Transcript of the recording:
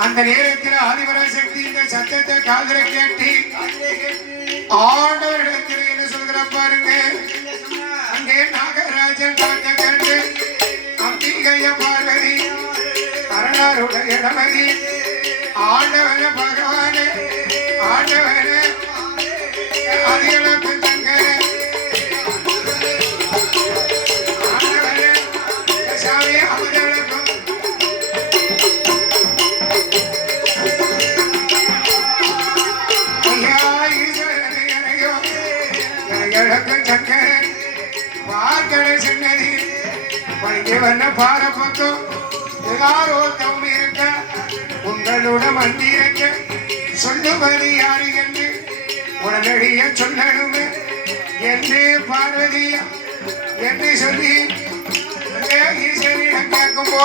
அந்த நேரத்தில் ஆதிபராசக்தி இந்த சத்தத்தை காதல கேட்டு ஆண்டவரிடத்தில் என்ன சொல்கிற பாருங்க. அங்கே நாகராஜன் பார்க்க கண்டு அம்பிகைய பார்வதி அரணாருடைய இடமதி ஆண்டவன பகவானே ஆண்டவன அதிகளப்பு தங்கர ஆண்டவன சாமி அமுதவளக்கும் ஐயா ஈஸ்வரனை அணையோ இழக்கும் சங்கரன் பார்க்கடை சின்னதி பணிக்கு வந்த பாரப்பக்கம் எல்லாரோத்தம் இருக்க உங்களோட மந்திரக்க சொல்லுவது யாரு என்று உடனடிய சொல்லணுமே என்று பார்வதியா என்று சொல்லி ஈஸ்வரிடம் கேட்கும்போ